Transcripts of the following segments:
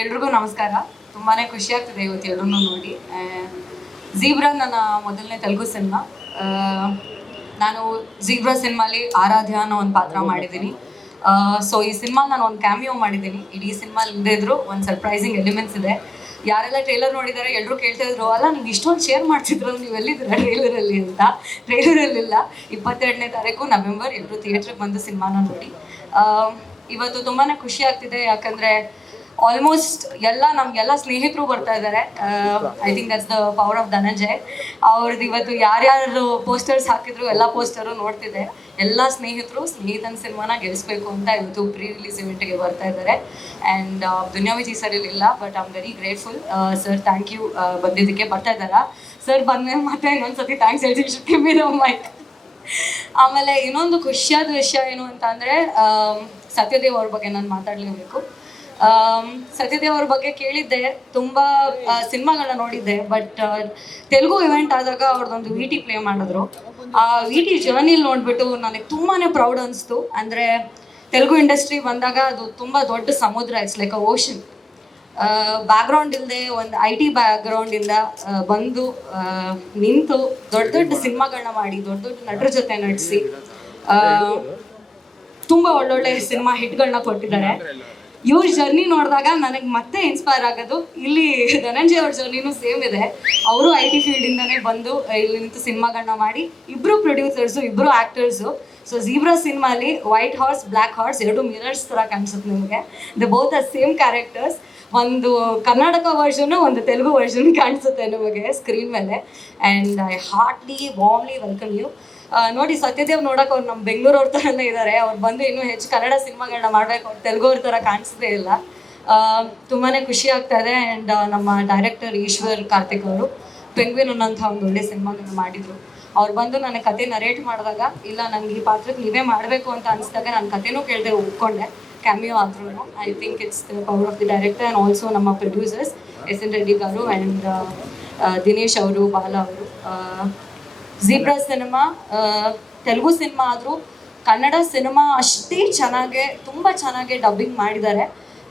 ಎಲ್ರಿಗೂ ನಮಸ್ಕಾರ. ತುಂಬಾ ಖುಷಿ ಆಗ್ತಿದೆ ಇವತ್ತು ಎಲ್ಲರೂ ನೋಡಿ. ಜೀಬ್ರಾ ನನ್ನ ಮೊದಲನೇ ತೆಲುಗು ಸಿನಿಮಾ. ನಾನು ಝೀಬ್ರಾ ಸಿನಿಮಾಲಿ ಆರಾಧ್ಯ ಅನ್ನೋ ಒಂದು ಪಾತ್ರ ಮಾಡಿದ್ದೀನಿ. ಸೊ ಈ ಸಿನಿಮಾ ನಾನು ಒಂದು ಕ್ಯಾಮಿಯೋ ಮಾಡಿದ್ದೀನಿ. ಇಡೀ ಸಿನಿಮಾ ಇಲ್ಲದೇ ಇದ್ರು ಒಂದು ಸರ್ಪ್ರೈಸಿಂಗ್ ಎಲಿಮೆಂಟ್ಸ್ ಇದೆ. ಯಾರೆಲ್ಲ ಟ್ರೈಲರ್ ನೋಡಿದ್ದಾರೆ ಎಲ್ಲರೂ ಕೇಳ್ತಾ ಇದ್ರು ಅಲ್ಲ ನೀವು ಇಷ್ಟೊಂದು ಶೇರ್ ಮಾಡ್ತಿದ್ರು ನೀವು ಎಲ್ಲಿದ್ದೀರ ಟ್ರೈಲರಲ್ಲಿ ಅಂತ? ಟ್ರೈಲರಲ್ಲಿಲ್ಲ ಇಪ್ಪತ್ತೆರಡನೇ ತಾರೀಕು ನವೆಂಬರ್ ಎಲ್ಲರೂ ಥಿಯೇಟ್ರಿಗೆ ಬಂದು ಸಿನಿಮಾನ ನೋಡಿ. ಇವತ್ತು ತುಂಬಾ ಖುಷಿ ಆಗ್ತಿದೆ. ಯಾಕಂದರೆ ಆಲ್ಮೋಸ್ಟ್ ಎಲ್ಲ ನಮ್ಗೆಲ್ಲ ಸ್ನೇಹಿತರು ಬರ್ತಾ ಇದ್ದಾರೆ I think that's the power of Dhananjay ಅವ್ರದ್ದು ಇವತ್ತು ಯಾರ್ಯಾರು ಪೋಸ್ಟರ್ಸ್ ಹಾಕಿದ್ರು, ಎಲ್ಲ ಪೋಸ್ಟರು ನೋಡ್ತಿದ್ದೆ. ಎಲ್ಲ ಸ್ನೇಹಿತರು ಸ್ನೇಹಿತನ ಸಿನಿಮಾನ ಗೆಲ್ಲಿಸ್ಬೇಕು ಅಂತ ಇವತ್ತು ಪ್ರೀ ರಿಲೀಸ್ ಇವೆಂಟ್ಗೆ ಬರ್ತಾ ಇದ್ದಾರೆ ಆ್ಯಂಡ್ ದುನಿಯಾವಿಜಿ ಸರ್ ಇಲ್ಲ but I'm very grateful sir thank you ಬಂದಿದ್ದಕ್ಕೆ ಬರ್ತಾ ಇದ್ದಾರಾ? ಸರ್ ಬಂದ್ಮೇಲೆ ಮತ್ತೆ ಇನ್ನೊಂದ್ಸತಿ ಥ್ಯಾಂಕ್ಸ್ ಹೇಳ್ತೀನಿ. ಮೈಕ್ ಆಮೇಲೆ ಇನ್ನೊಂದು ಖುಷಿಯಾದ ವಿಷಯ ಏನು ಅಂತ ಅಂದರೆ ಸತ್ಯದೇವ್ ಅವ್ರ ಬಗ್ಗೆ ನಾನು ಮಾತಾಡಲೇಬೇಕು. ಸತ್ಯದೇವ್ ಅವ್ರ ಬಗ್ಗೆ ಕೇಳಿದ್ದೆ, ತುಂಬಾ ಸಿನಿಮಾಗಳನ್ನ ನೋಡಿದ್ದೆ ಬಟ್ ತೆಲುಗು ಇವೆಂಟ್ ಆದಾಗ ಅವ್ರದ್ದೊಂದು ವಿ ಟಿ ಪ್ಲೇ ಮಾಡಿದ್ರು. ಆ ವಿ ಟಿ ಜರ್ನಿಲ್ ನೋಡ್ಬಿಟ್ಟು ನನಗೆ ತುಂಬಾನೇ ಪ್ರೌಡ್ ಅನಿಸ್ತು. ಅಂದ್ರೆ ತೆಲುಗು ಇಂಡಸ್ಟ್ರಿ ಬಂದಾಗ ಅದು ತುಂಬಾ ದೊಡ್ಡ ಸಮುದ್ರ it's like a ocean background ಇಲ್ಲದೆ ಒಂದು ಐ ಟಿ ಬ್ಯಾಕ್ಗ್ರೌಂಡಿಂದ ಬಂದು ನಿಂತು ದೊಡ್ಡ ದೊಡ್ಡ ಸಿನಿಮಾಗಳನ್ನ ಮಾಡಿ, ದೊಡ್ಡ ದೊಡ್ಡ ನಟರ ಜೊತೆ ನಟಿಸಿ ತುಂಬ ಒಳ್ಳೊಳ್ಳೆ ಸಿನಿಮಾ ಹಿಟ್ಗಳನ್ನ ಕೊಟ್ಟಿದ್ದಾರೆ. ಇವ್ರ ಜರ್ನಿ ನೋಡಿದಾಗ ನನಗೆ ಮತ್ತೆ ಇನ್ಸ್ಪೈರ್ ಆಗೋದು. ಇಲ್ಲಿ ಧನಂಜಯ ಅವ್ರ ಜರ್ನಿನೂ ಸೇಮ್ ಇದೆ. ಅವರು ಐ ಟಿ ಫೀಲ್ಡಿಂದನೇ ಬಂದು ಇಲ್ಲಿ ನಿಂತು ಸಿನಿಮಾಗಳನ್ನ ಮಾಡಿ ಇಬ್ಬರು ಪ್ರೊಡ್ಯೂಸರ್ಸು ಇಬ್ಬರು ಆ್ಯಕ್ಟರ್ಸು ಸೊ ಝೀಬ್ರಾ ಸಿನಿಮಾಲಿ ವೈಟ್ ಹಾರ್ಸ್ ಬ್ಲ್ಯಾಕ್ ಹಾರ್ಸ್ ಎರಡು ಮಿರರ್ಸ್ ಥರ ಕಾಣಿಸುತ್ತೆ ನಿಮಗೆ. The both are same characters ಒಂದು ಕರ್ನಾಟಕ ವರ್ಷನು ಒಂದು ತೆಲುಗು ವರ್ಷನ್ ಕಾಣಿಸುತ್ತೆ ನಿಮಗೆ ಸ್ಕ್ರೀನ್ ಮೇಲೆ. And I heartly warmly welcome you ನೋಡಿ ಸತ್ಯದೇವ್ ನೋಡಕ್ ಅವ್ರು ನಮ್ಮ ಬೆಂಗಳೂರವ್ರ ಥರನೇ ಇದ್ದಾರೆ ಅವ್ರು ಬಂದು ಇನ್ನೂ ಹೆಚ್ಚು ಕನ್ನಡ ಸಿನಿಮಾಗಳನ್ನ ಮಾಡಬೇಕು ಅವ್ರು ತೆಲುಗುವ್ರ ಥರ ಕಾಣಿಸದೇ ಇಲ್ಲ. ತುಂಬಾ ಖುಷಿ ಆಗ್ತಾ ಇದೆ ಆ್ಯಂಡ್ ನಮ್ಮ ಡೈರೆಕ್ಟರ್ ಈಶ್ವರ್ ಕಾರ್ತಿಕ್ ಅವರು ಪೆಂಗ್ವಿನ್ ಅನ್ನೋಂಥ ಒಂದು ಒಳ್ಳೆ ಸಿನಿಮಾಗಳನ್ನ ಮಾಡಿದರು. ಅವ್ರು ಬಂದು ನನಗೆ ಕತೆ ನರೇಟ್ ಮಾಡಿದಾಗ, ಇಲ್ಲ ನನಗೆ ಈ ಪಾತ್ರಕ್ಕೆ ನೀವೇ ಮಾಡಬೇಕು ಅಂತ ಅನಿಸಿದಾಗ ನಾನು ಕತೆನೂ ಕೇಳದೆ, ಒಪ್ಕೊಂಡೆ. ಕ್ಯಾಮಿಯೋ ಆದ್ರೂ I think it's the power of the director and also ನಮ್ಮ producers S N Reddy garu and Dinesh ಅವರು, ಬಾಲ ಅವರು. ಝೀಬ್ರಾ ಸಿನಿಮಾ ತೆಲುಗು ಸಿನಿಮಾ ಆದರೂ ಕನ್ನಡ ಸಿನಿಮಾ ಅಷ್ಟೇ ಚೆನ್ನಾಗೆ, ತುಂಬ ಚೆನ್ನಾಗೆ ಡಬ್ಬಿಂಗ್ ಮಾಡಿದ್ದಾರೆ.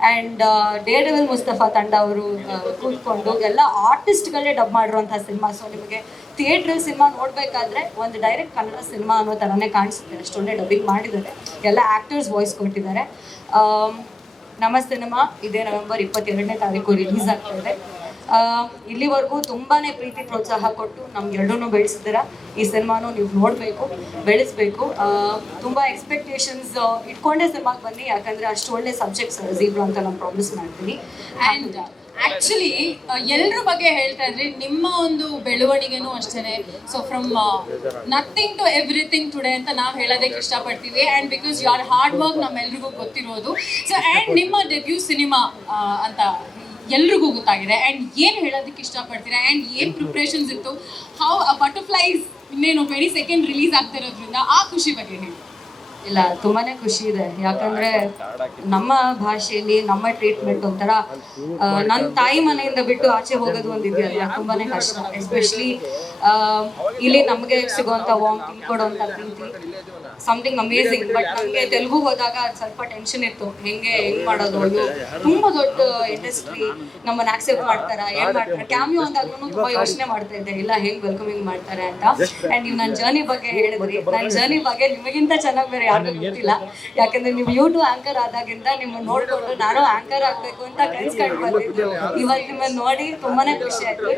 ಆ್ಯಂಡ್ ಡೇ ಡೆವಲ್ ಮುಸ್ತಫಾ ತಂಡ ಅವರು ಕೂತ್ಕೊಂಡು ಎಲ್ಲ ಆರ್ಟಿಸ್ಟ್ಗಳೇ ಡಬ್ ಮಾಡಿರುವಂಥ ಸಿನಿಮಾ. ಸೊ ನಿಮಗೆ ಥಿಯೇಟ್ರ್ ಸಿನಿಮಾ ನೋಡಬೇಕಾದ್ರೆ ಒಂದು ಡೈರೆಕ್ಟ್ ಕನ್ನಡ ಸಿನಿಮಾ ಅನ್ನೋ ಥರನೇ ಕಾಣಿಸುತ್ತೆ. ಅಷ್ಟೊಳ್ಳೆ ಡಬ್ಬಿಂಗ್ ಮಾಡಿದ್ದಾರೆ. ಎಲ್ಲ ಆ್ಯಕ್ಟರ್ಸ್ ವಾಯ್ಸ್ ಕೊಟ್ಟಿದ್ದಾರೆ. ನಮ್ಮ ಸಿನಿಮಾ ಇದೇ ನವೆಂಬರ್ ಇಪ್ಪತ್ತೆರಡನೇ ತಾರೀಕು ರಿಲೀಸ್ ಆಗ್ತಾ ಇಲ್ಲಿವರೆಗೂ ತುಂಬಾನೇ ಪ್ರೀತಿ ಪ್ರೋತ್ಸಾಹ ಕೊಟ್ಟು ನಮ್ಗೆ ಎರಡೂ ಬೆಳೆಸಿದ್ದೀರ. ಈ ಸಿನಿಮಾನು ನೀವು ನೋಡಬೇಕು, ಬೆಳೆಸಬೇಕು. ತುಂಬ ಎಕ್ಸ್ಪೆಕ್ಟೇಷನ್ಸ್ ಇಟ್ಕೊಂಡೇ ಸಿನಿಮಾಗೆ ಬನ್ನಿ. ಯಾಕಂದ್ರೆ ಅಷ್ಟು ಒಳ್ಳೆ ಸಬ್ಜೆಕ್ಟ್ಸ್ ಜೀಬ್ರು ಅಂತ ನಾನು ಪ್ರಾಮಿಸ್ ಮಾಡ್ತೀನಿ. ಅಂಡ್ ಆಕ್ಚುಲಿ ಎಲ್ಲರ ಬಗ್ಗೆ ಹೇಳ್ತಾ ಇದ್ರೆ, ನಿಮ್ಮ ಒಂದು ಬೆಳವಣಿಗೆನೂ ಅಷ್ಟೇ so from nothing to everything today ಅಂತ ನಾವು ಹೇಳೋದಕ್ಕೆ ಇಷ್ಟಪಡ್ತೀವಿ. And because you are hard work ನಮ್ಮೆಲ್ರಿಗೂ ಗೊತ್ತಿರೋದು. ಸೊ ಆ್ಯಂಡ್ ನಿಮ್ಮ ಡೆಬ್ಯೂ ಸಿನಿಮಾ ಅಂತ ಎಲ್ರಿಗೂ ಗೊತ್ತಾಗಿದೆ. ಆ್ಯಂಡ್ ಏನು ಹೇಳೋದಕ್ಕೆ ಇಷ್ಟಪಡ್ತೀರಾ? ಆ್ಯಂಡ್ ಏನು ಪ್ರಿಪ್ರೇಷನ್ಸ್ ಇತ್ತು ಹೌ ಬಟರ್ಫ್ಲೈಸ್ ಇನ್ನೇನು ಟ್ವೆಂಟಿ ಸೆಕೆಂಡ್ ರಿಲೀಸ್ ಆಗ್ತಿರೋದ್ರಿಂದ ಆ ಖುಷಿ ಬಗ್ಗೆ ಹೇಳಿ. ಇಲ್ಲ, ತುಂಬಾನೇ ಖುಷಿ ಇದೆ. ಯಾಕಂದ್ರೆ ನಮ್ಮ ಭಾಷೆಯಲ್ಲಿ, ನಮ್ಮ ಟ್ರೀಟ್ಮೆಂಟ್ ಒಂಥರ ನನ್ನ ತಾಯಿ ಮನೆಯಿಂದ ಬಿಟ್ಟು ಆಚೆ ಹೋಗೋದು ಒಂದು ಇದೆಯಲ್ಲ ತುಂಬಾನೇ ಕಷ್ಟ. ಎಸ್ಪೆಷಲಿ ಇಲ್ಲಿ ನಮಗೆ ಸಿಗುವಂತ ವಾಮ್ ಕೊಡುವಂತ ಪ್ರೀತಿ ಸಮಥಿಂಗ್ ಅಮೇಝಿಂಗ್ ಬಟ್ ನಮಗೆ ತೆಲುಗು ಹೋದಾಗ ಸ್ವಲ್ಪ ಟೆನ್ಷನ್ ಇತ್ತು. ಹೆಂಗೆ, ಹೆಂಗ್ ಮಾಡೋದು ತುಂಬಾ ದೊಡ್ಡ ಇಂಡಸ್ಟ್ರಿ ನಮ್ಮನ್ನ ಆಕ್ಸೆಪ್ಟ್ ಮಾಡ್ತಾರ. ಏನ್ ಮಾಡ್ತಾರೆ? ಕ್ಯಾಮಿಯೋ ಅಂದಾಗ್ಲೂ ತುಂಬಾ ಯೋಚನೆ ಮಾಡ್ತಾ ಇದ್ದೆ. ಇಲ್ಲ, ಹೆಂಗ್ ವೆಲ್ಕಮಿಂಗ್ ಮಾಡ್ತಾರೆ ಅಂತ. ಅಂಡ್ ನೀವು ನನ್ನ ಜರ್ನಿ ಬಗ್ಗೆ ಹೇಳಿದ್ರಿ. ನನ್ನ ಜರ್ನಿ ಬಗ್ಗೆ ನಿಮಗಿಂತ ಚೆನ್ನಾಗಿ ಬೇರೆ ಯಾರಿಗೂ ಗೊತ್ತಿಲ್ಲ. ಯಾಕಂದ್ರೆ ನೀವು ಯೂಟ್ಯೂಬ್ ಆಂಕರ್ ಆದಾಗಿಂದ ನಿಮ್ಮ ನೋಡ್ಕೊಂಡು ನಾನು ಆಂಕರ್ ಆಗ್ಬೇಕು ಅಂತ ಕನ್ಸ್ಕೊಂಡು ಬಂದಿದ್ದು ಇವಾಗ ನಿಮ್ಮನ್ನ ನೋಡಿ ತುಂಬಾನೇ ಖುಷಿ ಆಯ್ತು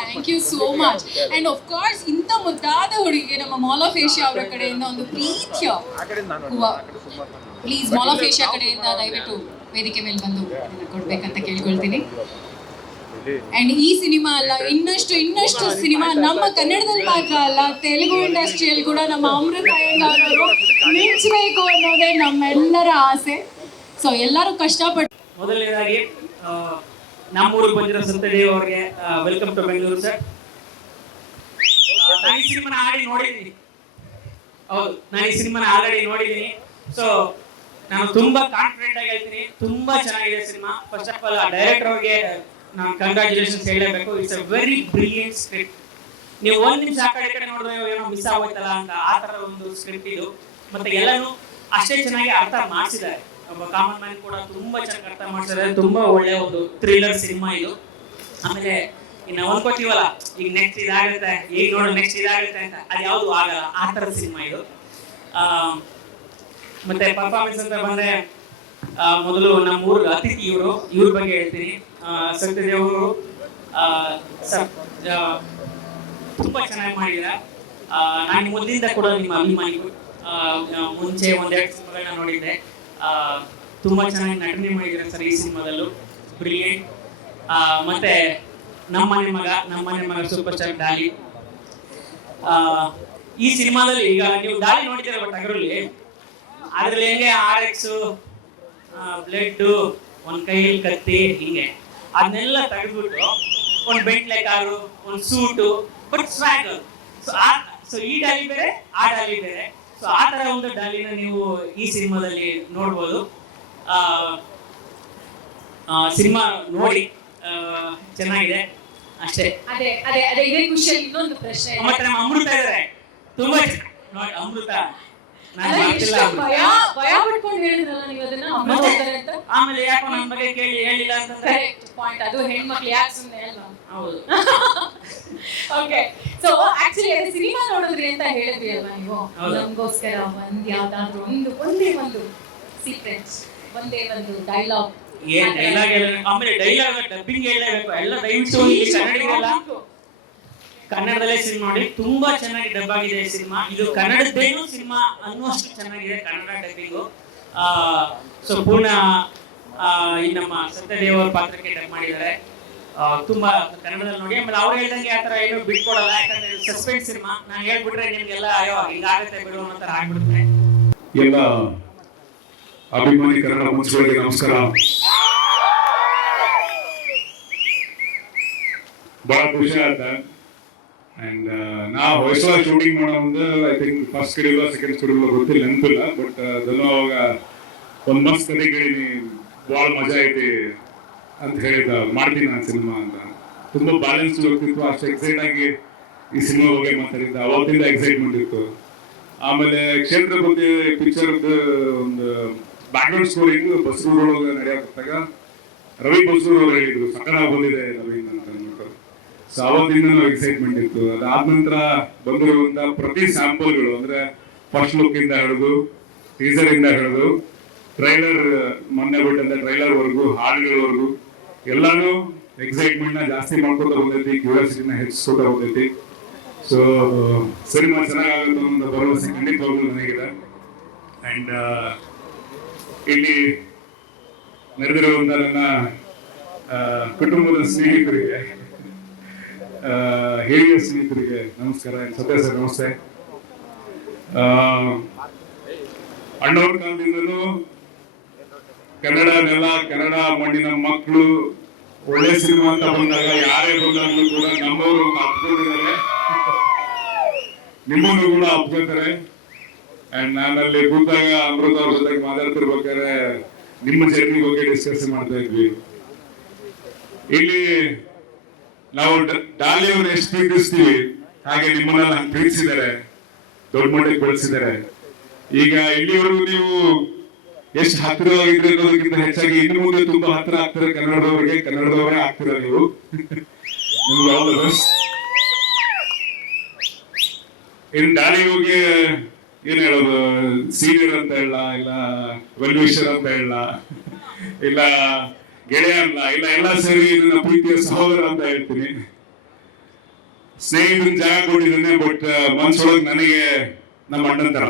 thank you so much and of course ಇಂಥ ಮುದ್ದಾದ ಹುಡುಗಿ ನಮ್ಮ ಮಾಲ್ ಆಫ್ ಏಷ್ಯಾ ಅವರ ಕಡೆಯಿಂದ ಒಂದು ಪ್ರೀತಿಯ ಪ್ಲೀಸ್ ಮಾಲ್ ಆಫ್ ಏಷ್ಯಾ ಕಡೆಯಿಂದ ದಯವಿಟ್ಟು ವೇದಿಕೆ ಮೇಲೆ ಬಂದು ಕೊಡ್ಬೇಕಂತ ಕೇಳ್ಕೊಳ್ತೀನಿ. ಅಂಡ್ ಈ ಸಿನಿಮಾ ಅಲ್ಲ ಇನ್ನಷ್ಟು ಇನ್ನಷ್ಟು ಸಿನಿಮಾ ನಮ್ಮ ಕನ್ನಡದಲ್ಲಿ ಮಾತ್ರ ಅಲ್ಲ ತೆಲುಗು ಇಂಡಸ್ಟ್ರಿಯಲ್ಲಿ ಕೂಡ ನಮ್ಮ ಅಮೃತ ಅವರು ಮಿಂಚಬೇಕು ಅನ್ನೋದೇ ನಮ್ಮೆಲ್ಲರ ಆಸೆ. ಸೊ ಎಲ್ಲರೂ ಕಷ್ಟಪಟ್ಟು ಮೊದಲನೇದಾಗಿ ನಮ್ಮೂರಿಗೆ ಬಂದಿರೋ ಸಂತದೇವ್ ಅವರಿಗೆ ವೆಲ್ಕಮ್ ಟು ಬೆಂಗಳೂರು ಸರ್ ನಾನು ಈ ಸಿನಿಮಾನ ಆಡಿ ನೋಡಿದ್ದೀನಿ. ಹೌದು ನಾನು ಈ ಸಿನಿಮಾನ ಆಲ್ರೆಡಿ ನೋಡಿದ್ದೀನಿ. ಸೊ ನಾನು ತುಂಬಾ ಕಾನ್ಫಿಡೆಂಟ್ ಆಗಿ ಹೇಳ್ತೀನಿ. ತುಂಬಾ ಚೆನ್ನಾಗಿದೆ ಸಿನಿಮಾ. ಫಸ್ಟ್ ಆಫ್ ಆಲ್ ಆ ಡೈರೆಕ್ಟರ್ ಅವ್ರಿಗೆ ನಾನು ಕಂಗ್ರಾಚುಲೇಷನ್ಸ್ ಹೇಳಬೇಕು. It's a very brilliant script ನೀವು ಒಂದ್ ನಿಮಿಷ ಆ ಕಡೆ ಕಡೆ ನೋಡಿದ್ರೆ ಏನೋ ಮಿಸ್ ಆಗೋಯ್ತಲ್ಲ ಅಂತ ಆ ತರ ಒಂದು ಸ್ಕ್ರಿಪ್ಟ್ ಇದು. ಮತ್ತೆ ಎಲ್ಲಾನು ಅಷ್ಟೇ ಚೆನ್ನಾಗಿ ಅರ್ಥ ಮಾಡಿಸಿದ್ದಾರೆ. ಒಬ್ಬ ಕಾಮನ್ ಮ್ಯಾನ್ ಕೂಡ ತುಂಬಾ ಚೆನ್ನಾಗಿ ಅರ್ಥ ಮಾಡ್ತಿದ್ದಾರೆ ತುಂಬಾ ಒಳ್ಳೆ ಒಂದು ಥ್ರಿಲ್ಲರ್ ಸಿನಿಮಾ ಇದು. ಆಮೇಲೆ ಇನ್ನು ಅನ್ಕೋತೀವಲ್ಲ ಈಗ ನೆಕ್ಸ್ಟ್ ಇದಾಗುತ್ತೆ, ಈಗ ನೋಡು ನೆಕ್ಸ್ಟ್ ಇದಾಗುತ್ತೆ ಅಂತ. ಅದು ಯಾವುದು ಆಗಲ್ಲ, ಆ ಥರದ ಸಿನಿಮಾ ಇದು. ಮತ್ತೆ ಪರ್ಫಾರ್ಮೆನ್ಸ್ ಅಂತ ಬಂದ್ರೆ ಮೊದಲು ನಮ್ಮ ಊರ ಅತಿಥಿ ಇವರು, ಇವ್ರ ಬಗ್ಗೆ ಹೇಳ್ತೀನಿ. ಸತ್ಯದೇವರು ತುಂಬಾ ಚೆನ್ನಾಗಿ ಮಾಡಿದ. ನಾನು ಮೊದಲಿಂದ ಕೂಡ ನಿಮ್ಮ ಅಭಿಮಾನಿ. ಮುಂಚೆ ಒಂದೆರಡು ಸಿನಿಮಾಗಳನ್ನ ನೋಡಿದ್ದೆ. ತುಂಬಾ ಚೆನ್ನಾಗಿ ನಟನೆ ಮಾಡಿದ್ದಾರೆ ಸರ್ ಈ ಸಿನಿಮಾದಲ್ಲೂ. ಬ್ರಿಲಿಯಂಟ್ ಮತ್ತೆ ನಮ್ಮನೆ ಮಗ ನಮ್ಮನೆ ಮಗ ಸೂಪರ್ ಸ್ಟಾರ್ ಡಾಲಿ ಈ ಸಿನಿಮಾದಲ್ಲಿ ಈಗ ನೀವು ಡಾಲಿ ನೋಡಿದ್ದೀರ ಬಟ್ ಅದರಲ್ಲಿ? ಅದ್ರಲ್ಲಿ ಹೆಂಗೆ ಆರ್ ಎಕ್ಸ್ ಬ್ಲಡ್ ಒಂದ್ ಕೈಯಲ್ಲಿ ಕತ್ತಿ ಹಿಂಗೆ. ಅದನ್ನೆಲ್ಲ ತೆಗೆದ್ಬಿಟ್ಟು ಒಂದ್ ಬೆಂಟ್ಲೆ ಕಾರು ಒಂದ್ ಸೂಟು ಬಟ್ ಸ್ವಾಗ್ ಸೊ ಆ ಸೊ ಈ ಡಾಲಿ ಬೇರೆ ಆ ಡಾಲಿ ಬೇರೆ. ಸೊ ಆ ಥರ ಒಂದು ಡಾಲಿನ ನೀವು ಈ ಸಿನಿಮಾದಲ್ಲಿ ನೋಡ್ಬೋದು. ಆ ಸಿನಿಮಾ ನೋಡಿ ಚೆನ್ನಾಗಿದೆ. ಅಷ್ಟೇ. ಅದೇ ಅದೇ ಅದೇ ಇದೇ ಖುಷಿಯಲ್ಲಿ ಇನ್ನೊಂದು ಪ್ರಶ್ನೆ. ಮತ್ತೆ ನಮ್ಮ ಅಮೃತ ಇದ್ದಾರೆ ತುಂಬಾ ನೋಡಿ ಅಮೃತ. ಭಯ. ಭಯ ಪಡ್ಕೊಂಡು ಹೇಳಿದ್ರಲ್ಲ ನೀವು ಅದನ್ನ ಅಮ್ಮ ಮತ್ತೆ ಹೋಗ್ತಾರೆ ಅಂತ? ಆಮೇಲೆ ಯಾಕೋ ಬಗ್ಗೆ ಕೇಳಿ ಹೇಳಿಲ್ಲ ಅಂತಂದ್ರೆ? ಕರೆಕ್ಟ್ ಪಾಯಿಂಟ್ ಅದು ಹೆಣ್ಮಕ್ಳು ಯಾಕೆ ಸುಮ್ಮನೆ ಅಲ್ವಾ? ಹೌದು. ಓಕೆ ಸೊ ಆಕ್ಚುಲಿ ಅದೇ ಸಿನಿಮಾ ನೋಡಿದ್ರಿ ಅಂತ ಹೇಳಿದ್ರಿ ಅಲ್ವಾ ನೀವು. ನಮಗೋಸ್ಕರ ಒಂದ್ ಯಾವ್ದಾದ್ರು ಒಂದು ಒಂದೇ ಒಂದು ಸೀಕ್ರೆಟ್ ಒಂದೇ ಒಂದು ಡೈಲಾಗ್ ಏನ್ ಡೈಲಾಗ್ ಆಮೇಲೆ ಡೈಲಾಗ್ ಡಬ್ಬಿಂಗ್ ಹೇಳಲೇಬೇಕು ಎಲ್ಲ ದಯವಿಟ್ಟು ಕನ್ನಡದಲ್ಲೇ ಸಿನಿಮಾ ನೋಡಿ, ತುಂಬಾ ಚೆನ್ನಾಗಿ ಡಬ್ ಆಗಿದೆ ಈ ಸಿನಿಮಾ. ಇದು ಕನ್ನಡದ್ದೇನು ಸಿನಿಮಾ ಅನ್ನುವಷ್ಟು ಚೆನ್ನಾಗಿದೆ, ಕನ್ನಡ ಡಬ್ಬಿಂಗು ಸೊ ಪೂರ್ಣ ಈ ನಮ್ಮ ಸತ್ಯದೇವ್ ಅವ್ರ ಪಾತ್ರಕ್ಕೆ ಡಬ್ ಮಾಡಿದ್ದಾರೆ. ತುಂಬಾ ಕನ್ನಡದಲ್ಲಿ ನೋಡಿ, ಆಮೇಲೆ ಅವ್ರು ಹೇಳ್ದಂಗೆ ಆ ತರ ಏನು ಬಿಟ್ಕೊಡಲ್ಲ ಯಾಕಂದ್ರೆ ಸಸ್ಪೆನ್ಸ್ ಸಿನಿಮಾ. ನಾನು ಹೇಳ್ಬಿಟ್ರೆ ನಿಮ್ಗೆಲ್ಲ, ಅಯ್ಯೋ, ಹಿಂಗಾಗತ್ತೆ ಬಿಡು ಅಂತ ಥರ ಎಲ್ಲ ಅಭಿಮಾನಿ ಕನ್ನಡ ನಮಸ್ಕಾರ. ಬಹಳ ಖುಷಿ ಆಯ್ತ ಅಂಡ್ ನಾವು ಹೊಸ ಶೂಟಿಂಗ್ ಮಾಡೋ ಒಂದು I think first schedule second schedule ಗೊತ್ತಿಲ್ಲ, ನೆನಪಿಲ್ಲ. ಬಟ್ ಅದನ್ನು ಅವಾಗ ಒಂದ್ ಮಸ್ತ್ ಕತೆ ಕೇಳಿ ಭಾಳ ಮಜಾ ಐತಿ ಅಂತ ಹೇಳಿದ ಮಾಡ್ತೀನಿ ನಾನು ಸಿನಿಮಾ ಅಂತ. ತುಂಬಾ ಬ್ಯಾಲೆನ್ಸ್ ಹೋಗ್ತಿತ್ತು ಅಷ್ಟು ಎಕ್ಸೈಟ್ ಆಗಿ ಈ ಸಿನಿಮಾ ಬಗ್ಗೆ ಮಾತಾಡಿದ್ದೆ. ಅವತ್ತಿಂದ ಎಕ್ಸೈಟ್ಮೆಂಟ್ ಇತ್ತು. ಆಮೇಲೆ ಕ್ಷೇತ್ರ ಬಗ್ಗೆ ಪಿಕ್ಚರ್ ಒಂದು ಬ್ಯಾಕ್ಗ್ರೌಂಡ್ ಸ್ಕೋರಿಂಗ್ ಬಸ್ರೂರೊಳಗೆ ನಡೆಯತ್ತಾಗ ರವಿ ಬಸ್ರೂರ್ ಅವ್ರು ಹೇಳಿದ್ರು, ಸಕಲ ಬಂದಿದೆ ರವಿ ಅಂತ. ಸೊ ಎಕ್ಸೈಟ್ಮೆಂಟ್ ಇತ್ತು. ಅದಾದ ನಂತರ ಬಂದಿರುವಂತ ಪ್ರತಿ ಸ್ಯಾಂಪಲ್ಗಳು ಅಂದ್ರೆ ಫಸ್ಟ್ ಲುಕ್ ಇಂದ ಹಿಡಿದು ಟೀಸರ್ ಇಂದ ಹಿಡಿದು ಟ್ರೈಲರ್ ಮೊನ್ನೆ ಬಿಟ್ಟಂತ ಟ್ರೈಲರ್ ವರೆಗೂ, ಹಾಡುಗಳವರೆಗೂ, ಎಲ್ಲಾನು ಎಕ್ಸೈಟ್ಮೆಂಟ್ನ ಜಾಸ್ತಿ ಮಾಡ್ಕೊತಾ ಹೋಗೈತಿ ಕ್ಯೂರಿಯಾಸಿಟಿನ ಹೆಚ್ಚಿಸ್ಕೊತಾ ಹೋಗೈತಿ ಸೊ ಸಿನಿಮಾ ಚೆನ್ನಾಗಾಗುತ್ತೆ ಅನ್ನೋ ಭರವಸೆ ಖಂಡಿತವಾಗ್ಲೂ ನನಗಿದೆ. ಅಂಡ್ ಇಲ್ಲಿ ನೆರೆದಿರುವಂತ ನನ್ನ ಕುಟುಂಬದ ಸ್ನೇಹಿತರಿಗೆ ಹಿರಿಯ ಸ್ನೇಹಿತರಿಗೆ ನಮಸ್ಕಾರ, ಸತ್ಯ ಸರ್, ನಮಸ್ತೆ. ಅಣ್ಣವ್ರ ಕಾಲದಿಂದಲೂ ಕನ್ನಡ ನೆಲ, ಕನ್ನಡ ಮಣ್ಣಿನ ಮಕ್ಕಳು ಒಳ್ಳೆ ಸಿನಿಮಾ ಅಂತ ಬಂದಾಗ ಯಾರೇ ಬಂದಾಗಲೂ ಕೂಡ ನಮ್ಮವರು ಅಪ್ಕೊಂಡಿದ್ದಾರೆ ನಿಮ್ಮನ್ನು ಕೂಡ ಅಪ್ಕೋತಾರೆ ಅಂಡ್ ನಾನಲ್ಲಿ ಕೂತಾಗ ಅಮೃತ ಅವ್ರ ಜೊತೆಗೆ ಮಾತಾಡ್ತಿರ್ಬೇಕಾದ್ರೆ ನಿಮ್ಮ ಜರ್ನಿಗೆ ಹೋಗಿ ಡಿಸ್ಕಸ್ ಮಾಡ್ತಾ ಇದ್ವಿ. ಇಲ್ಲಿ ನಾವು ಡಾಲಿ ಎಷ್ಟು ಪ್ರೀತಿಸ್ತೀವಿ? ಹಾಗೆ ನಿಮ್ಮನ್ನ ಹಂಗೆ ಪ್ರೀತಿಸಿದ್ದಾರೆ ದೊಡ್ಡ ಮಟ್ಟಕ್ಕೆ ಬೆಳೆಸಿದ್ದಾರೆ ಈಗ ಇಲ್ಲಿವರೆಗೂ ನೀವು ಎಷ್ಟು ಹತ್ತಿರವಾಗಿದ್ದೀರಿ ಅನ್ನೋದಕ್ಕಿಂತ ಹೆಚ್ಚಾಗಿ ಇನ್ನು ಮುಂದೆ ತುಂಬಾ ಹತ್ತಿರ ಆಗ್ತಾರೆ ಕನ್ನಡದವರಿಗೆ, ಕನ್ನಡದವರೇ ಆಗ್ತೀರ ನೀವು. ನಿಮ್ಗೆ ಆಲ್ ದ ಏನ್ ಹೇಳೋದು? ಸೀನಿಯರ್ ಅಂತ ಹೇಳ ಇಲ್ಲ ವೆಲ್ವಿಷರ್ ಅಂತ ಹೇಳ ಇಲ್ಲ ಗೆಳೆಯ ಅಲ್ಲ ಇಲ್ಲ ಎಲ್ಲ ಸೇರಿ ನನ್ನ ಪ್ರೀತಿಯ ಸಹೋದರ ಅಂತ ಹೇಳ್ತೀನಿ. ಸ್ನೇಹಿತನ ಜಾಗ ಕೊಟ್ಟಿದ್ದಾನೆ ಬಟ್ ಮನ್ಸೊಳಗೆ ನನಗೆ ನಮ್ಮ ಅಣ್ಣನ ತರ.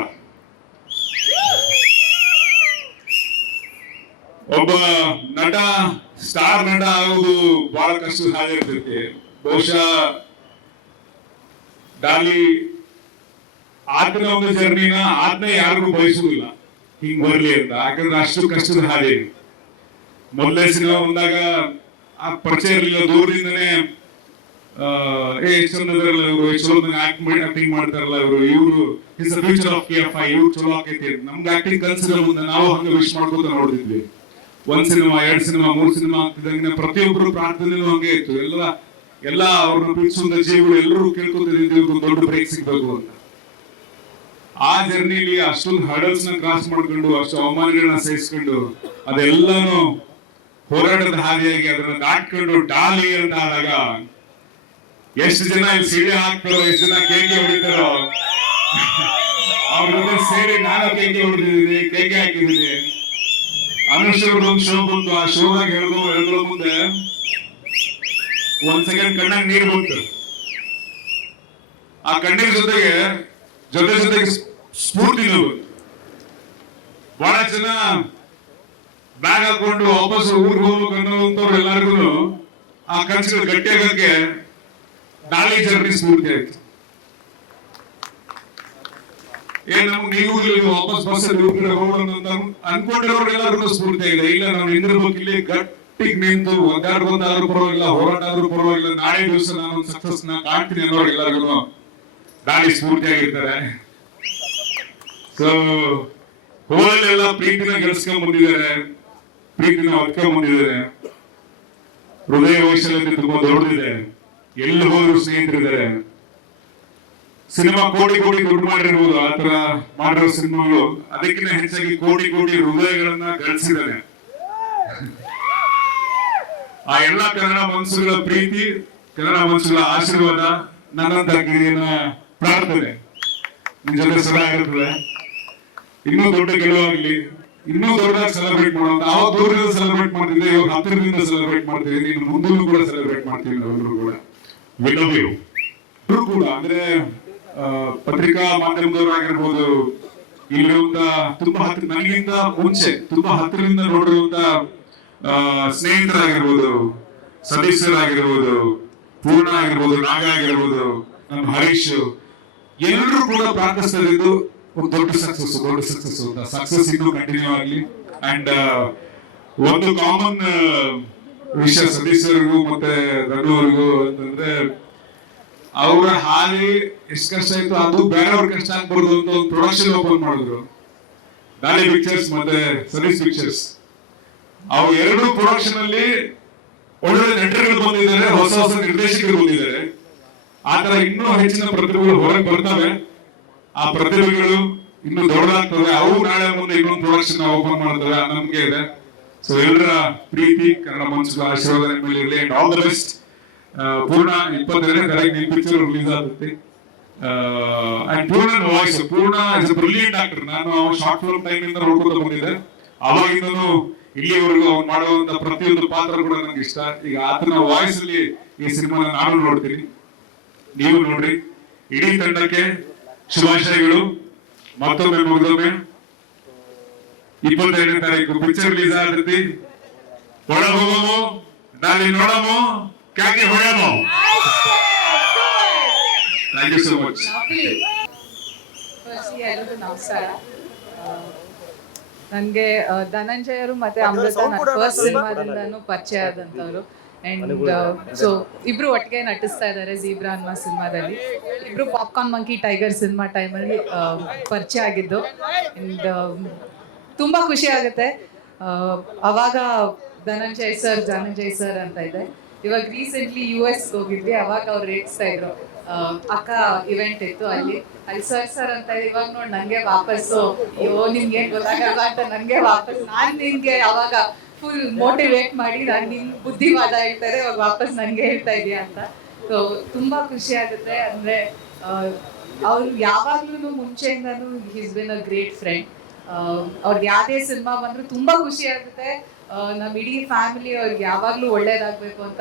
ಒಬ್ಬ ನಟ ಸ್ಟಾರ್ ನಟ ಆಗೋದು ಬಹಳ ಕಷ್ಟದ ಹಾಗೆ ಇರ್ತೈತಿ ಬಹುಶಃ ಡಾಲಿ ಆತನ ಒಂದು ಜರ್ನಿನ ಆತನ ಯಾರಿಗೂ ಬಯಸುವುದಿಲ್ಲ. ಹಿಂಗ್ ಬರ್ಲಿ ಅಂತ. ಯಾಕಂದ್ರೆ ಅಷ್ಟು ಕಷ್ಟದ ಹಾದಿ ಮೊದಲನೇ ಸಿನಿಮಾ ಬಂದಾಗ ಆ ಪರಿಚಯ ಇರಲಿಲ್ಲ. ದೂರದಿಂದನೇ ಏ ಚಂದ್ರಲ್ಲ ಇವರು ಚಲೋ ಆಕ್ಟಿಂಗ್ ಮಾಡ್ತಾರಲ್ಲ ಇವರು. ಇವರು is future of K F I ಇವ್ರು ಚಲೋ ಆಕೈತಿ ನಮ್ಗೆ ಆಕ್ಟಿಂಗ್ ಕಲ್ಸಿರೋ ಮುಂದೆ ನಾವು ಹಂಗೆ ವಿಶ್ ಮಾಡ್ಕೋತ ನೋಡಿದ್ವಿ ಒಂದ್ ಸಿನಿಮಾ, ಎರಡ್ ಸಿನಿಮಾ, ಮೂರ್ ಸಿನಿಮಾ ಆಗ್ತಿದ್ದಂಗೆ ಪ್ರತಿಯೊಬ್ಬರು ಪ್ರಾರ್ಥನೆನೂ ಹಂಗೆ ಇತ್ತು. ಎಲ್ಲ ಎಲ್ಲ ಅವ್ರನ್ನ ಪ್ರೀತಿಸುವಂತ ಜೀವಿಗಳು ಎಲ್ಲರೂ ಕೇಳ್ಕೊತಿದ್ವಿ ಒಂದು ದೊಡ್ಡ ಬ್ರೇಕ್ ಸಿಗ್ಬೇಕು ಅಂತ. ಆ ಜರ್ನಿಲಿ ಅಷ್ಟೊಂದು ಹರ್ಡಲ್ಸ್ನ ಕ್ರಾಸ್ ಮಾಡ್ಕೊಂಡು, ಅಷ್ಟು ಅವಮಾನಗಳನ್ನ ಸಹಿಸ್ಕೊಂಡು ಅದೆಲ್ಲಾನು ಹೋರಾಟದ ಹಾದಿಯಾಗಿ ಅದನ್ನು ದಾಟ್ಕೊಂಡು ಡಾಲಿ ಅಂತ ಆದಾಗ ಎಷ್ಟು ಜನ ಸಿಡಿ ಹಾಕ್ತಾರೋ, ಎಷ್ಟು ಜನ ಕೇಕೆ ಹೊಡಿತಾರೋ, ಅವ್ರ ಜೊತೆ ಸೇರಿ ನಾನು ಕೇಕೆ ಹೊಡೆದಿದ್ದೀನಿ, ಕೇಕೆ ಹಾಕಿದ್ದೀನಿ. ಅನುಷ್ಠವ್ರದ್ದು ಒಂದು ಶೋ ಬಂತು. ಆ ಶೋದಾಗ ಹೇಳ್ದು ಹೇಳಿದ್ರು ಮುಂದೆ ಒಂದ್ ಸೆಕೆಂಡ್ ಕಣ್ಣಾಗ ನೀರು ಬಂತು. ಆ ಕಣ್ಣಿನ ಜೊತೆಗೆ, ಜೊತೆ ಜೊತೆಗೆ ಸ್ಫೂರ್ತಿನೂ ಬಹಳ ಜನ ಬ್ಯಾಗ್ ಹಾಕೊಂಡು ವಾಪಸ್ ಊರಿಗೆ ಹೋಗ್ಬೇಕು ಅನ್ನೋಂಥವ್ರು ಎಲ್ಲರಿಗೂ ಆ ಕನಸುಗಳು ಗಟ್ಟಿಯಾಗಕ್ಕೆ ನಾಳೆ ಜರ್ನಿ ಸ್ಫೂರ್ತಿ ಆಯ್ತು ಏನ್ ನಮ್ಗೆ ನೀವು ಇಲ್ಲಿ ವಾಪಸ್ ಬಸ್ ಅಲ್ಲಿ ಎಲ್ಲರಿಗೂ ಸ್ಫೂರ್ತಿ ಆಗಿದೆ. ಇಲ್ಲ, ನಾವು ನಿಂದಿರ್ಬೇಕು. ಇಲ್ಲಿ ಗಟ್ಟಿಗೆ ನಿಂತು ಒದ್ದಾಡ್ಕೊಂಡಾದ್ರೂ ಪರವಾಗಿಲ್ಲ ಹೋರಾಟ ಆದ್ರೂ ಪರವಾಗಿಲ್ಲ, ನಾಳೆ ದಿವಸ ನಾನು ಸಕ್ಸಸ್ನ ಕಾಣ್ತೀನಿ ಅನ್ನೋರು ಎಲ್ಲರಿಗೂ ದಾರಿ ಸ್ಫೂರ್ತಿ ಆಗಿರ್ತಾರೆ. ಸೊ ಹೋಗಲೆಲ್ಲ ಪ್ರೀತಿನ ಗೆಲ್ಸ್ಕೊಂಡ್ ಬಂದಿದ್ದಾರೆ. ಪ್ರೀತಿನ ಹೊತ್ಕೊಂಡ್ ಬಂದಿದ್ದಾರೆ ಹೃದಯ ವೈಶಲ್ಯ ತುಂಬಾ ದೊಡ್ಡದಿದೆ. ಎಲ್ಲಿ ಹೋದ್ರು ಸ್ನೇಹಿತರಿದ್ದಾರೆ. ಸಿನಿಮಾ ಕೋಟಿ ಕೋಟಿ ದುಡ್ಡು ಮಾಡಿರ್ಬೋದು. ಆತರ ಮಾಡಿರೋ ಸಿನಿಮಾಗಳು ಅದಕ್ಕಿಂತ ಹೆಚ್ಚಾಗಿ ಕೋಟಿ ಕೋಟಿ ಹೃದಯಗಳನ್ನ ಗಳಿಸಿದ್ದಾನೆ. ಆ ಎಲ್ಲ ಕನ್ನಡ ಮನಸ್ಸುಗಳ ಪ್ರೀತಿ, ಕನ್ನಡ ಮನಸ್ಸುಗಳ ಆಶೀರ್ವಾದ ನನ್ನಂತ ಗಿರಿಯನ್ನ ಪ್ರಾರ್ಥನೆ. ನಿಮ್ ಜೊತೆ ಇರುತ್ತದೆ ಇನ್ನೂ ದೊಡ್ಡ ಗೆಲುವಾಗ್ಲಿ. ಇನ್ನೂ ದೊಡ್ಡದಾಗಿ ಸೆಲೆಬ್ರೇಟ್ ಮಾಡೋಣ ಅವಾಗ ದೂರದಿಂದ ಸೆಲೆಬ್ರೇಟ್ ಮಾಡ್ತಿದ್ರೆ ಇವಾಗ ಹತ್ತಿರದಿಂದ ಸೆಲೆಬ್ರೇಟ್ ಮಾಡ್ತೀವಿ ಇನ್ನು ಮುಂದೂ ಕೂಡ ಸೆಲೆಬ್ರೇಟ್ ಮಾಡ್ತೀವಿ ನಾವೆಲ್ಲರೂ ಕೂಡ you. ಕೂಡ ಅಂದ್ರೆ ಪತ್ರಿಕಾ ಮಾಧ್ಯಮದವರಾಗಿರ್ಬೋದು ಇಲ್ಲಿರುವಂತ ತುಂಬಾ ಹತ್ತಿರ ನನಗಿಂತ ಮುಂಚೆ ತುಂಬಾ ಹತ್ತಿರದಿಂದ ನೋಡಿರುವಂತ ಆ, ಸ್ನೇಹಿತರಾಗಿರ್ಬೋದು ಸದಸ್ಯರಾಗಿರ್ಬೋದು ಪೂರ್ಣ ಆಗಿರ್ಬೋದು ನಾಗ ಆಗಿರ್ಬೋದು ನಮ್ಮ ಹರೀಶ್ ಎಲ್ಲರೂ ಕೂಡ ಪ್ರಾರ್ಥಿಸ್ತಿದ್ದು ಒಂದು ದೊಡ್ಡ ಸಕ್ಸಸ್ ದೊಡ್ಡ ಸಕ್ಸಸ್ ಸಕ್ಸಸ್ ಇನ್ನು ಕಂಟಿನ್ಯೂ ಆಗಲಿ. ಅಂಡ್ ಒಂದು ಕಾಮನ್ ವಿಷಯ ಸದಸ್ಯರಿಗೂ ಮತ್ತೆ ದೊಡ್ಡವರಿಗೂ ಅಂತಂದ್ರೆ ಅವರ ಹಾಲಿ ಎಷ್ಟು ಕಷ್ಟ ಆಯ್ತು ಅದು ಬೇರೆಯವ್ರ ಕಷ್ಟ ಆಗ್ಬಾರ್ದು ಅಂತ ಒಂದು ಪ್ರೊಡಕ್ಷನ್ ಓಪನ್ ಮಾಡಿದ್ರು. ದಾಳಿ ಪಿಕ್ಚರ್ಸ್ ಮತ್ತೆ ಸರ್ವಿಸ್ ಪಿಕ್ಚರ್ಸ್ ಅವು ಎರಡು ಪ್ರೊಡಕ್ಷನ್ ಅಲ್ಲಿ ಒಳ್ಳೆ ನಟರುಗಳು ಬಂದಿದ್ದಾರೆ ಹೊಸ ಹೊಸ ನಿರ್ದೇಶಕರು ಬಂದಿದ್ದಾರೆ. ಆತರ ಇನ್ನೂ ಹೆಚ್ಚಿನ ಪ್ರತಿಭೆಗಳು ಹೊರಗೆ ಬರ್ತವೆ. ಆ ಪ್ರತಿಭೆಗಳು ಇನ್ನು ದೊಡ್ಡದಾಗ್ತವೆ. ಅವು ನಾಳೆ ಮುಂದೆ ಇನ್ನೊಂದು ಪ್ರೊಡಕ್ಷನ್ ಓಪನ್ ಮಾಡಿದ್ರೆ ನಂಬಿಕೆ ಇದೆ. ಸೊ ಎಲ್ಲರ ಪ್ರೀತಿ ಕನ್ನಡ ಮನಸ್ಸು ಆಶೀರ್ವಾದ ನಿಮ್ಮ ಇರಲಿ ಅಂಡ್ ಆಲ್ ದ ಬೆಸ್ಟ್ ಪೂರ್ಣ ಇಪ್ಪತ್ತೆರಡನೇ ತಾರೀಕು ನಿಮ್ಮ ಪಿಕ್ಚರ್ ರಿಲೀಸ್ ಆಗುತ್ತೆ. And Poorna voice Poorna is brilliant actor ನಾನು ಶಾರ್ಟ್ ಫಿಲ್ಮ್ ಟೈಮ್ ಇಂದ ನೋಡ್ಕೊತ ಬಂದಿದ್ದೆ. ಅವಾಗಿಂದನು ಇಲ್ಲಿವರೆಗೂ ಅವ್ನು ಮಾಡುವಂತ ಪ್ರತಿಯೊಂದು ಪಾತ್ರ ಕೂಡ ನನಗೆ ಇಷ್ಟ. ಈಗ ಆತನ ವಾಯ್ಸ್ ಅಲ್ಲಿ ಈ ಸಿನಿಮಾನ ನಾನು ನೋಡ್ತೀನಿ. ನೀವು ನೋಡ್ರಿ. ಇಡೀ ತಂಡಕ್ಕೆ ಶುಭಾಶಯಗಳು. ಮತ್ತೊಮ್ಮೆ ಮಗದೊಮ್ಮೆ. ಇಪ್ಪತ್ತೈದನೇ ತಾರೀಕು ಪಿಕ್ಚರ್ ರಿಲೀಸ್ ಆಗ್ತೈತಿ ಒಳ ಹೋಗಮು ನಾಳೆ ನೋಡಮು ಕ್ಯಾಕೆ ಹೊಡಮು ಥ್ಯಾಂಕ್ ಯು ಸೋ ಮಚ್ ನಮಸ್ಕಾರ. ನನಗೆ ಧನಂಜಯರು ಮತ್ತೆ ಅಮೃತ ಫಸ್ಟ್ ಸಿನಿಮಾದಿಂದನೂ ಪರಿಚಯ ಆದಂಥವ್ರು. ಅಂಡ್ ಸೊ ಇಬ್ರು ಒಟ್ಟಿಗೆ ನಟಿಸ್ತಾ ಇದ್ದಾರೆ ಜೀಬ್ರಾ ಅನ್ನೋ ಸಿನಿಮಾದಲ್ಲಿ. ಇಬ್ರು ಪಾಪ್ಕಾರ್ನ್ ಮಂಕಿ ಟೈಗರ್ ಸಿನಿಮಾ ಟೈಮಲ್ಲಿ ಪರಿಚಯ ಆಗಿದ್ದು. ಅಂಡ್ ತುಂಬ ಖುಷಿ ಆಗುತ್ತೆ. ಅವಾಗ ಧನಂಜಯ್ ಸರ್ ಧನಂಜಯ್ ಸರ್ ಅಂತ ಇದೆ. ಇವಾಗ ರೀಸೆಂಟ್ಲಿ ಯು ಎಸ್ ಹೋಗಿದ್ವಿ. ಅವಾಗ ಅವ್ರು ರೇಟ್ಸ್ತಾ ಇದ್ರು. ಅಕ್ಕ ಇವೆಂಟ್ ಇತ್ತು ಅಲ್ಲಿ. ಅಲ್ಲಿ ಸರ್ ಸರ್ ಅಂತ. ಇವಾಗ ನೋಡಿ ನಂಗೆ ವಾಪಸ್ಸು. ಅಯ್ಯೋ ನಿಮ್ಗೆ ಗೊತ್ತಾಗಲ್ಲ ಅಂತ ನಂಗೆ ವಾಪಸ್ ನಾನ್ ನಿಮ್ಗೆ ಅವಾಗ ಫುಲ್ ಮೋಟಿವೇಟ್ ಮಾಡಿ ನಾನು ನಿನ್ ಬುದ್ಧಿವಾದ ಹೇಳ್ತಾರೆ ಅವ್ರು ವಾಪಸ್ ನನಗೆ ಹೇಳ್ತಾ ಇದೆಯಾ ಅಂತ. ಸೊ ತುಂಬಾ ಖುಷಿ ಆಗುತ್ತೆ. ಅಂದ್ರೆ ಅವ್ರು ಯಾವಾಗ್ಲೂ ಮುಂಚೆಯಿಂದನೂ he's been a great friend ಅವ್ರಿಗೆ ಯಾವುದೇ ಸಿನಿಮಾ ಬಂದ್ರು ತುಂಬಾ ಖುಷಿ ಆಗುತ್ತೆ. ನಮ್ಮ ನಮ್ ಇಡೀ ಫ್ಯಾಮಿಲಿ ಅವ್ರಿಗೆ ಯಾವಾಗ್ಲೂ ಒಳ್ಳೇದಾಗ್ಬೇಕು ಅಂತ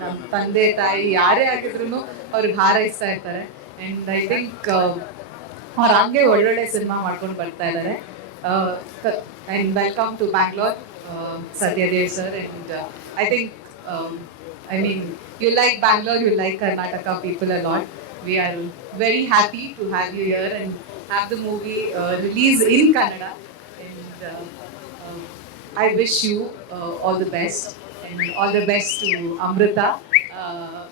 ನಮ್ಮ ತಂದೆ, ತಾಯಿ ಯಾರೇ ಆಗಿದ್ರು ಅವ್ರಿಗೆ ಹಾರೈಸ್ತಾ ಇರ್ತಾರೆ. ಅಂಡ್ ಐ ಥಿಂಕ್ ಅವ್ರು ಹಂಗೆ ಒಳ್ಳೊಳ್ಳೆ ಸಿನಿಮಾ ಮಾಡ್ಕೊಂಡು ಬರ್ತಾ ಇದ್ದಾರೆ and welcome to Bangalore Satyadev sir and I think I mean, you like Bangalore, you like Karnataka people a lot. We are very happy to have you here and have the movie uh, release in Kannada. And uh, um, I wish you uh, all the best and all the best to Amrita. Uh,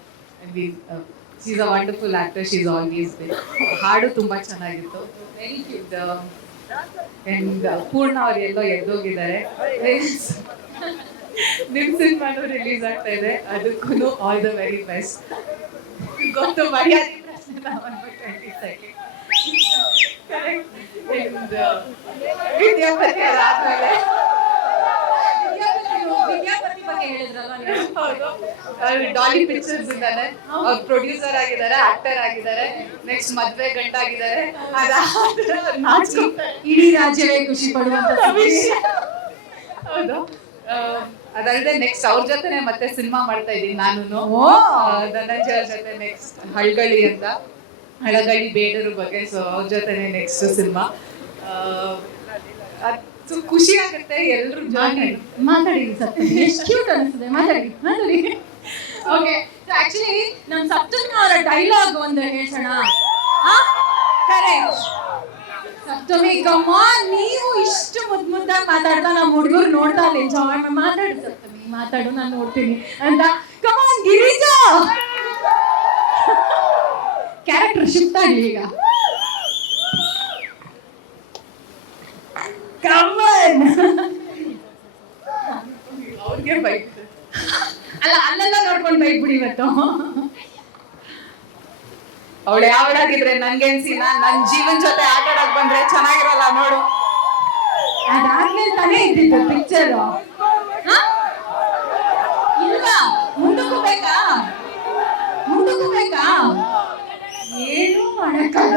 I mean, uh, she's a wonderful actor. She's always been. ಹಾಡು ತುಂಬಾ ಚೆನ್ನಾಗಿತ್ತು very cute and ಪೂರ್ಣ ಅವ್ರು ಎಲ್ಲೋ ಎದ್ದೋಗಿದ್ದಾರೆ. ನಿಮ್ ಸಿನಿಮಾನು release ಆಗ್ತಾ ಇದೆ. ಅದಕ್ಕೂ all the very best ಗೊತ್ತು, ಮರ್ಯಾದೆ ಪ್ರಶ್ನೆ ಬಗ್ಗೆ ಹೇಳಿದ್ರಲ್ವಾ ನೀವು? ಹೌದು. ಡಾಲಿ ಪಿಕ್ಚರ್ಸ್ ಇದ್ದಾನೆ ಅವ್ರು ಪ್ರೊಡ್ಯೂಸರ್ ಆಗಿದ್ದಾರೆ ಆಕ್ಟರ್ ಆಗಿದ್ದಾರೆ ನೆಕ್ಸ್ಟ್ ಮದ್ವೆ ಗಂಟ ಆಗಿದ್ದಾರೆ. ಇಡೀ ರಾಜ್ಯವೇ ಖುಷಿ ಪಡುವಂತ ಹೌದು. ಅದಲ್ಲದೆ ನೆಕ್ಸ್ಟ್ ಅವ್ರ ಜೊತೆನೆ ಮತ್ತೆ ಸಿನಿಮಾ ಮಾಡ್ತಾ ಇದೀನಿ ನಾನು. ಧನಂಜಯ ಅವ್ರ ಜೊತೆ ನೆಕ್ಸ್ಟ್ ಹಳ್ಗಳಿ ಅಂತ. ಹಳಗಳಿ ಬೇಡರ ಬಗ್ಗೆ ಸೊ ಅವ್ರ ಜೊತೆನೆ ನೆಕ್ಸ್ಟ್ ಸಿನಿಮಾ. ಅದು ಖುಷಿ ಆಗುತ್ತೆ ಎಲ್ಲರೂ ಜಾಯ್ನ್ ಮಾತಾಡಿ ಎಷ್ಟು ಕ್ಯೂಟ್ ಅನಿಸ್ತದೆ ಮಾತಾಡಿ ಮಾತಾಡಿ. ಓಕೆ ಆಕ್ಚುಲಿ ನಮ್ ಸಪ್ತಮಿ ಅವರ ಡೈಲಾಗ್ ಒಂದು ಹೇಳ್ಸೋಣ. ಕರೆಕ್ಟ್ ಸಪ್ತಮಿ ಕಮಾನ್ ನೀವು ಇಷ್ಟು ಮುದ್ ಮುದ್ದಾಗಿ ಮಾತಾಡ್ತಾ ನಮ್ಮ ಹುಡುಗರು ನೋಡ್ತಾ ಇಲ್ಲ. ಎಂಜಾಯ್ ಮಾತಾಡು ಸಪ್ತಮಿ ಮಾತಾಡು ನಾನು ನೋಡ್ತೀನಿ ಅಂತ. ಕಮಾನ್ ಗಿರಿಜಾ! ಕ್ಯಾರೆಕ್ಟರ್ ಶಿಫ್ಟ್ ಆಗಲಿ ಈಗ. ಕಮ್ಮನ್ ಅವ್ರಿಗೆ ಬೈಕ್. ಅಲ್ಲ ಅಲ್ಲೆಲ್ಲ ನೋಡ್ಕೊಂಡು ಬೈಕ್ ಬಿಡಿ ಇವತ್ತು. ಅವಳು ಯಾವಳಾಗಿದ್ರೆ ನನ್ಗೆನ್ಸಿನ ನನ್ ಜೀವನ್ ಜೊತೆ ಆಟ ಆಡಕ್ ಬಂದ್ರೆ ಚೆನ್ನಾಗಿರಲ್ಲ ನೋಡು. ಅದಾದ್ಮೇಲೆ ತಾನೇ ಇದ್ದಿದ್ದು ಪಿಕ್ಚರ್ ಇಲ್ವಾ? ಮುಂದಕ್ಕೂ ಬೇಕಾ? ಮುಂದಕ್ಕೂ ಬೇಕಾ? ಏನು ಮಾಡಕ್ಕಾಗ